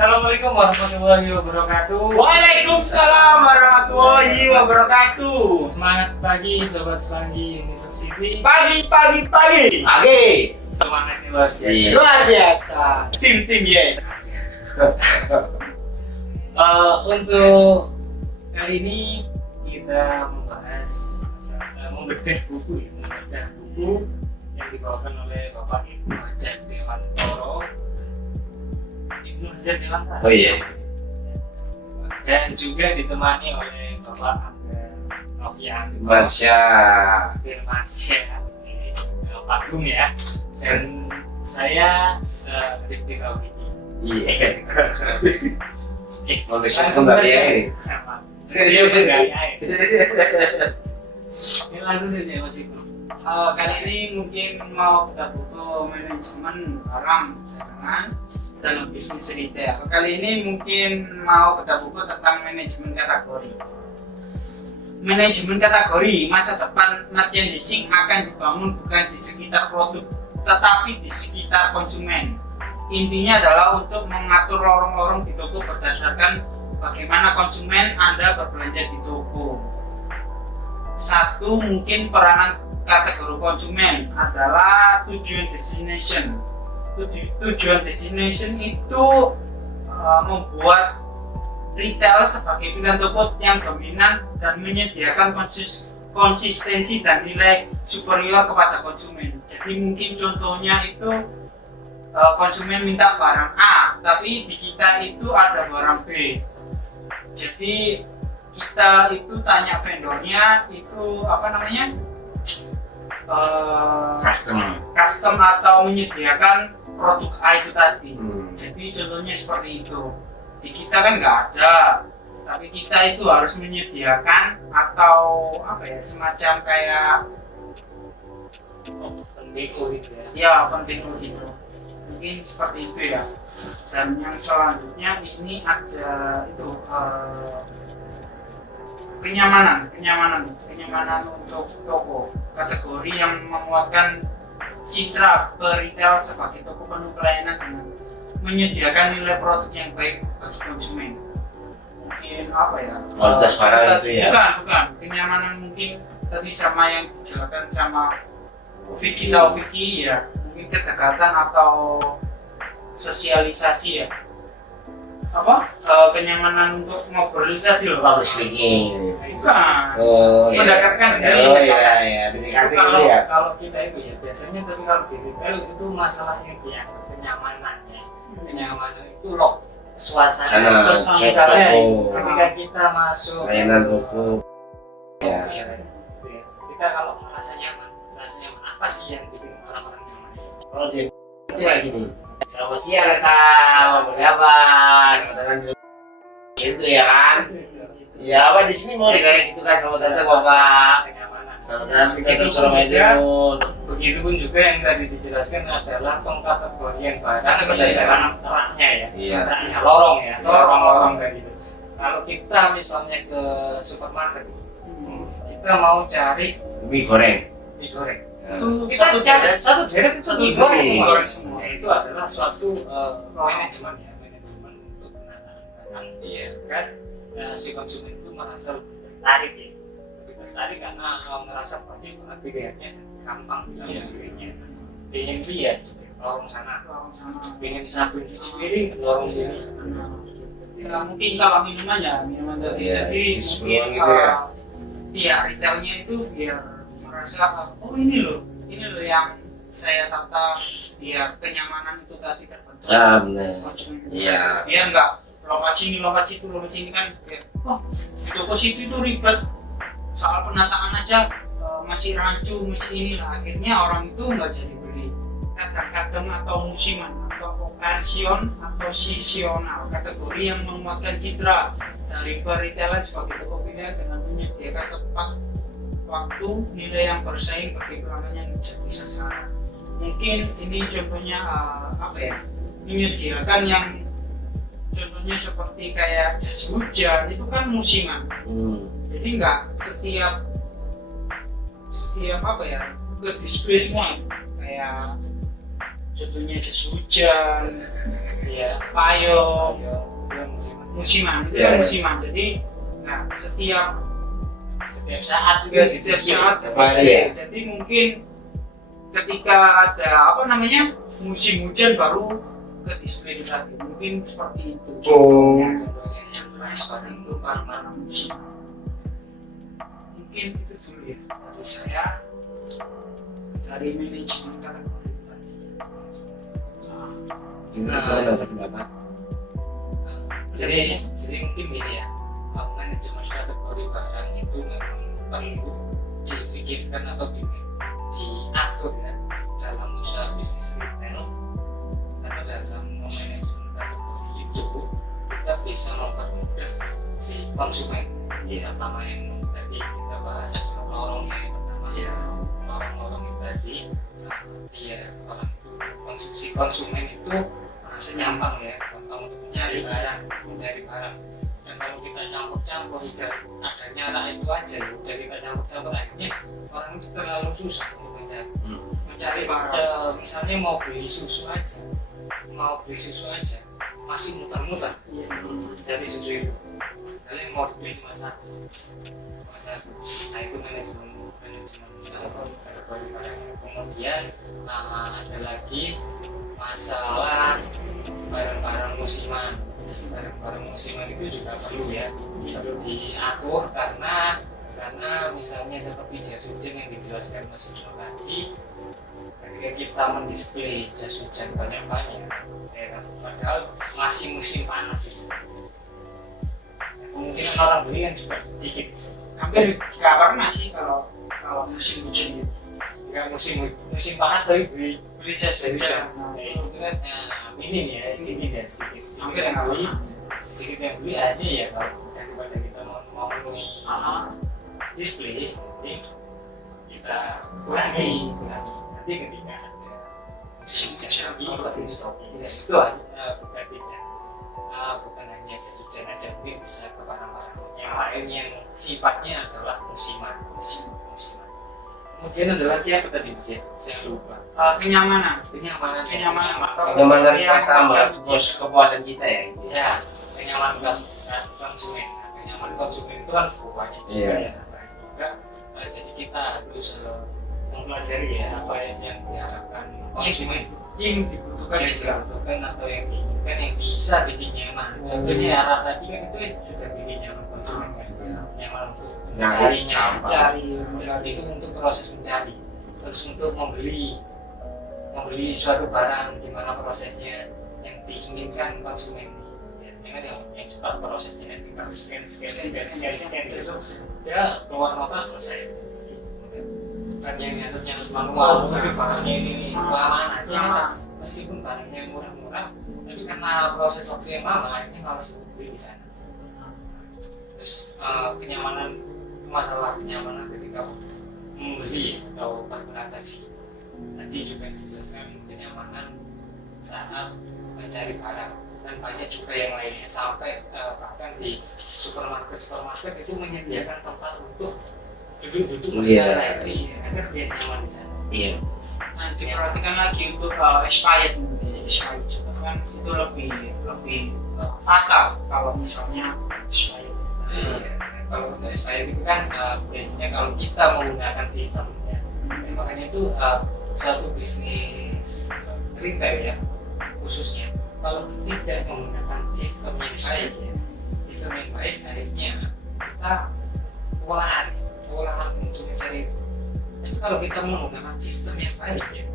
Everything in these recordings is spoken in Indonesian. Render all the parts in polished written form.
Assalamualaikum warahmatullahi wabarakatuh. Waalaikumsalam warahmatullahi wabarakatuh. Semangat pagi Sobat Semanggi University. Pagi. Semangatnya luar biasa. Iya. Luar biasa. Tim yes. Untuk kali ini kita membahas membedah buku yang dibawakan oleh Bapak Ibnu Hajar Dewantoro. Ibnu Hajar Dewantoro. Oh iya. Dan juga ditemani oleh Bapak Angga Novian. Masya. Firmansyah Pak Agung ya. Dan saya Rifki Taufiki. Iya. Manusia langsung itu nggak saja. biaya. Siap nggak ya? Ini langsung saja Mas Ibnu. Kali ini mungkin mau kita buku manajemen barang dagangan dalam bisnis retail. Kali ini mungkin mau kita buku tentang manajemen kategori. Manajemen kategori, masa depan merchandising akan dibangun bukan di sekitar produk, tetapi di sekitar konsumen. Intinya adalah untuk mengatur lorong-lorong di toko berdasarkan bagaimana konsumen Anda berbelanja di toko. Satu, mungkin peranan kategori konsumen adalah tujuan destination. Tujuan destination itu membuat retail sebagai pilihan toko yang dominan dan menyediakan konsistensi dan nilai superior kepada konsumen. Jadi mungkin contohnya itu konsumen minta barang A, tapi di kita itu ada barang B. Jadi kita itu tanya vendornya itu apa namanya, custom atau menyediakan produk A itu tadi. Jadi contohnya seperti itu. Di kita kan nggak ada, tapi kita itu harus menyediakan atau apa ya, semacam kayak BO gitu ya. ya penting gitu. Mungkin seperti itu ya. Dan yang selanjutnya ini ada itu kenyamanan untuk toko, kategori yang menguatkan citra peritel sebagai toko penuh pelayanan dengan menyediakan nilai produk yang baik bagi konsumen. Mungkin apa ya, Kualitas barang itu ya. bukan kenyamanan, mungkin tadi sama yang dijelaskan sama Vicky ya, mungkin kedekatan atau sosialisasi ya, apa kenyamanan untuk ngobrol tadi loh. Public speaking. Bukan. Oh iya. Mendekatkan diri. Oh iya. Mendekati Kalau diri ya. kalau kita itu ya biasanya, tapi kalau di retail itu masalahnya dia kenyamanan. Kenyamanan itu loh suasana. Misalnya ketika kita masuk Layanan toko. Ya. Kita kalau merasa nyaman apa sih yang bikin orang-orang nyaman? Kalau di kecil sini. Selamat siang Kak, mau beli apa? Katakan gitu ya kan? Ya apa di sini mau kayak gitu kan, selamat datang Bapak. Kenyamanan. Selamat datang di kantor Surabaya. Begitupun juga yang tadi dijelaskan adalah kategori yang barang Kategori berdasarkan raknya ya. Iya. Raknya lorong ya, Lorong. lorong kayak gitu. Kalau kita misalnya ke supermarket, kita mau cari Mie goreng. mie goreng. Itu Kita cari satu deret itu Satu mie goreng mie semua. goreng semua. Ya, itu adalah suatu manajemen ya, manajemen untuk penataan barang. Iya. Kan si konsumen itu merasa lebih tertarik ya, lebih tertarik karena merasa banyak banget pilihannya dan gampang Iya. pilihannya. Pengen lihat lorong sana, Lorong sana. pengen sabun cuci piring lorong sini. Ya, mungkin kalau minuman tadi, Iya, jadi isi mungkin sebelum gitu ya. iya, retailnya itu biar merasa oh ini loh yang saya tata, biar kenyamanan itu tadi terbentuk. Ah benar. Konsumen. Iya. Biar nggak lompat sini kan, biar oh di toko situ itu ribet soal penataan aja, masih rancu, masih inilah, akhirnya orang itu nggak jadi beli. Kadang-kadang atau musiman atau okasion atau seasonal, kategori yang menguatkan citra dari peritailan sebagai toko pilihan dengan menyediakan tepat waktu, nilai yang bersaing bagi pelanggan yang menjadi sasaran. Mungkin ini contohnya apa ya, menyediakan yang contohnya seperti kayak jas hujan itu kan musiman. Jadi nggak setiap apa ya, ke display semua, kayak contohnya jas hujan, Iya. payung, Iya, musiman itu Iya, kan iya. musiman. Jadi nah setiap saat juga juga setiap saat Apa display. ya? Jadi mungkin ketika ada apa namanya musim hujan baru ke display tadi mungkin seperti itu. Oh. Contohnya seperti itu karena musim. Mungkin itu dulu ya dari saya dari manajemen kategori tadi. Nah, jadi mungkin gini ya, manajemen kategori barang itu memang perlu difikirkan atau diatur ya dalam usaha bisnis retail, karena dalam manajemen kategori itu kita bisa mempermudah si konsumen. Pertama yang tadi kita bahas lorongnya yang pertama, lorong-lorong yang tadi, biar orang itu konsumsi konsumen itu merasa nyampang ya, gampang untuk mencari barang. Dan kalau kita campur-campur udah adanya rak itu aja, udah kita campur-campur akhirnya orang itu terlalu susah untuk mencari barang. Misalnya mau beli susu aja masih muter-muter dari susu itu. Kalian mau beli cuma satu. Nah itu manajemen kategori barang. Kemudian ada lagi masalah barang-barang musiman. Barang-barang musiman itu juga perlu diatur karena misalnya seperti jas hujan yang dijelaskan Mas Ibnu tadi, ketika kita mendisplay jas hujan banyak-banyak, ya kan? Padahal masih musim panas itu, kemungkinan orang beli kan juga sedikit. Hampir nggak pernah sih kalau musim hujan gitu. Nggak musim panas tapi beli jas hujan. Ya, itu kan minim ya, sedikit Hampir yang nggak beli, pernah. sedikit yang beli aja ya. Kalau daripada kita mau memenuhi display, jadi kita kurangi. Nanti ketika ada musim hujan lagi, itu bukan tidak, bukan hanya jas hujan aja, mungkin bisa ke barang-barang yang lain yang sifatnya adalah musiman. Kemudian ada lagi apa tadi Mas ya? Saya lupa. Kenyamanan Kenyamanan customer, kepuasan kita ya. Ya, kenyamanan konsumen. Kenyamanan konsumen itu kan banyak juga ya. Juga jadi kita harus mempelajari ya apa yang diharapkan konsumen, yang dibutuhkan atau yang diinginkan, yang bisa bikin nyaman. Contohnya arah tadi kan itu sudah bikin nyaman konsumen kan. Nyaman untuk mencari itu untuk proses mencari. Terus untuk membeli suatu barang, gimana prosesnya yang diinginkan konsumen. Jangan yang cepat prosesnya, tinggal scan itu ya keluar nota selesai. Bukan yang nyatut manual, tapi barangnya ini kelamaan aja. Meskipun barangnya murah-murah, tapi karena proses waktu yang lama, akhirnya malas untuk beli di sana. Terus masalah kenyamanan ketika membeli atau bertransaksi. Tadi juga dijelaskan kenyamanan saat mencari barang, dan banyak juga yang lainnya, sampai bahkan di supermarket itu menyediakan tempat untuk duduk bersama agar dia nyaman di sana. Iya. Nah, diperhatikan lagi untuk expired juga kan itu lebih fatal kalau misalnya expired. Kalau untuk expired itu kan biasanya kalau kita menggunakan sistem ya, makanya itu suatu bisnis retail ya khususnya, kalau tidak menggunakan sistem yang baik akhirnya kita kewalahan untuk mencari. Tapi kalau kita menggunakan sistem yang baik ya,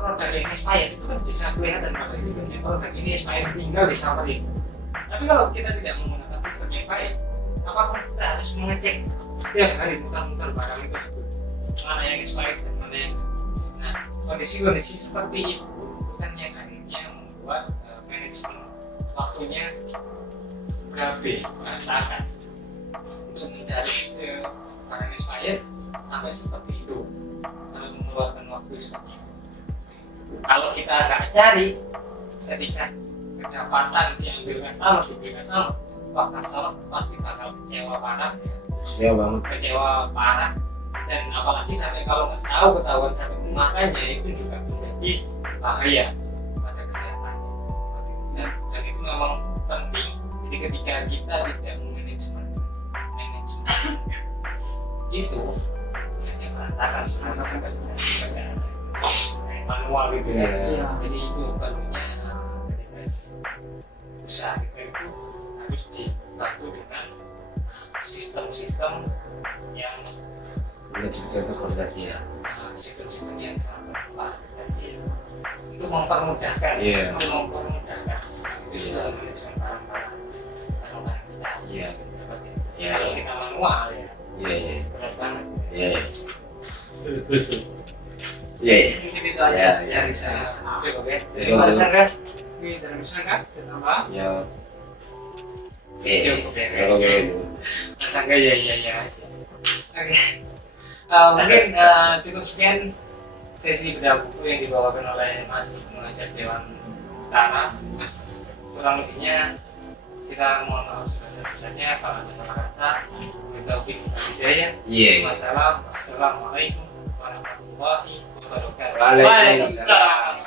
produk yang expired itu kan bisa kelihatan pada sistemnya, produk ini expired tinggal disamperin. Tapi kalau kita tidak menggunakan sistem yang baik, apakah kita harus mengecek setiap hari muter-muter barang itu mana yang expired dan mana yang kondisi seperti itu kan yang akhirnya membuat manajemen waktunya berantakan untuk mencari barang expired sampai seperti itu, sampai mengeluarkan waktu seperti itu. Kalau kita nggak cari, ketika kedapatan diambil customer, wah customer pasti bakal kecewa parah. Kecewa banget. Kecewa parah dan apalagi sampai kalau nggak tahu ketahuan sampai makanya itu juga menjadi bahaya pada kesehatan dan itu memang penting. Jadi ketika kita tidak manajemen itu hanya berantakan semua pekerjaan manual gitu ya. Iya. Jadi itu perlunya ketika usaha kita itu harus dibantu dengan sistem-sistem yang Manajemen itu organisasi ya. sistem-sistem yang sangat bermanfaat tadi untuk mempermudahkan, Iya. untuk mempermudahkan itu sudah manajemen barang-barang kita. Iya. Seperti Iya. kalau kita manual ya Iya. berat banget. Iya. Iya. Mungkin itu aja Iya. yang bisa cukup ya. Cukup. Terima kasih Ref. Ini dari misalkan ditambah Ya. Cukup ya. Ya oke. Mas Angga ya. Oke. Mungkin cukup sekian sesi bedah buku yang dibawakan oleh Mas Mengajar Dewan Tara. Kurang lebihnya kita mohon maaf sebesar-besarnya kalau ada kata-kata. Taufiq Hidayah. Iya. Wassalamualaikum warahmatullahi wabarakatuh. Waalaikumsalam.